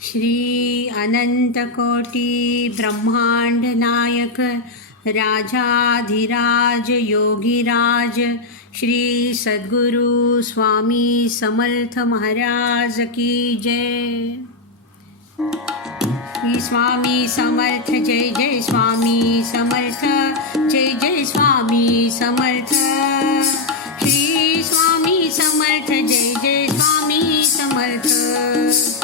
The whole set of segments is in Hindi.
श्री अनंतकोटी ब्रह्मांड नायक राजाधिराज, योगीराज, श्री सद्गुरु स्वामी समर्थ महाराज की जय। स्वामी समर्थ, जय जय स्वामी समर्थ, जय जय स्वामी समर्थ। श्री स्वामी समर्थ, जय जय स्वामी समर्थ।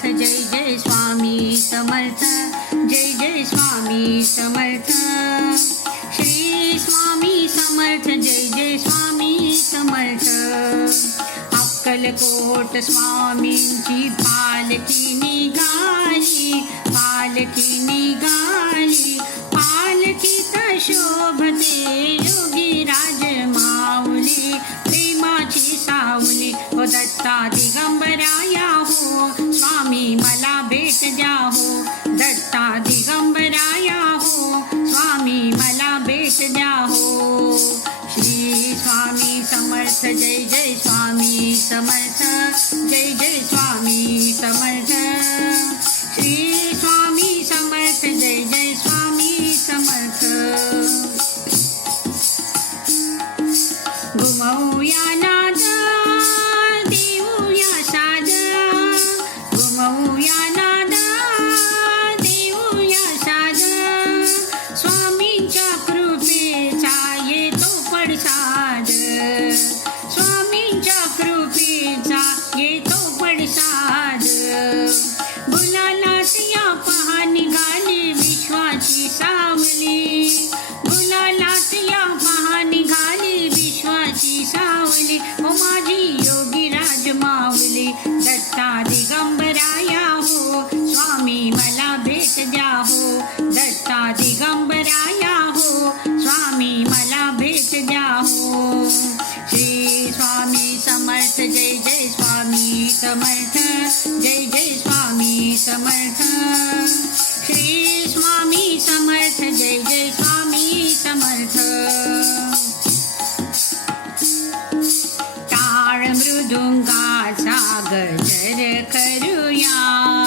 समर्थ, जय जय स्वामी समर्थ, जय जय स्वामी समर्थ। श्री स्वामी समर्थ, जय जय स्वामी समर्थ। अक्कलकोट स्वामींची पालखी निघाली पालखी निघाली। पालखीत शोभते योगी राज माऊली प्रेमाची सावली हो दत्ता दिगंबराया द्या हो दत्ता दिगंबराया हो, स्वामी मला भेट द्या हो. श्री स्वामी समर्थ, जय जय स्वामी समर्थ, जय जय स्वामी समर्थ. जय जय स्वामी समर्थ, जय जय स्वामी समर्थ। श्री स्वामी समर्थ, जय जय स्वामी समर्थ। टाळ मृदुंगाचा सागर करूया।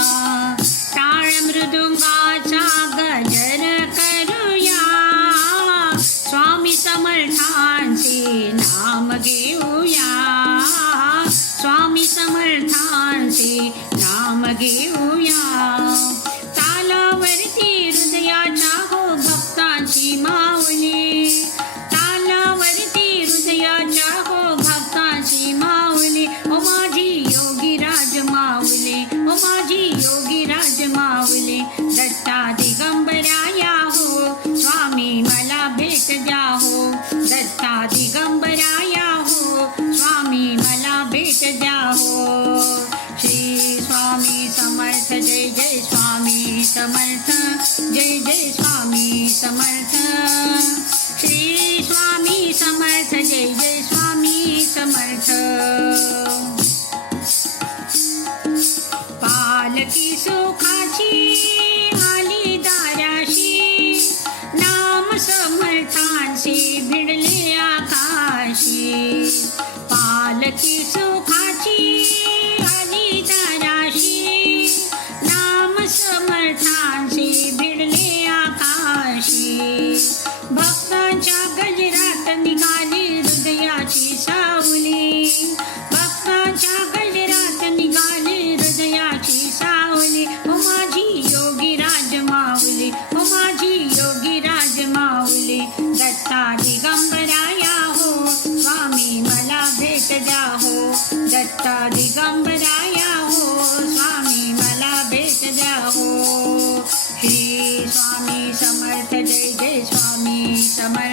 समर्थांचे नाम पालकी सुखाची आली दाराशी नाम समर्थांशी भिडले आकाशी पालकी सुखाची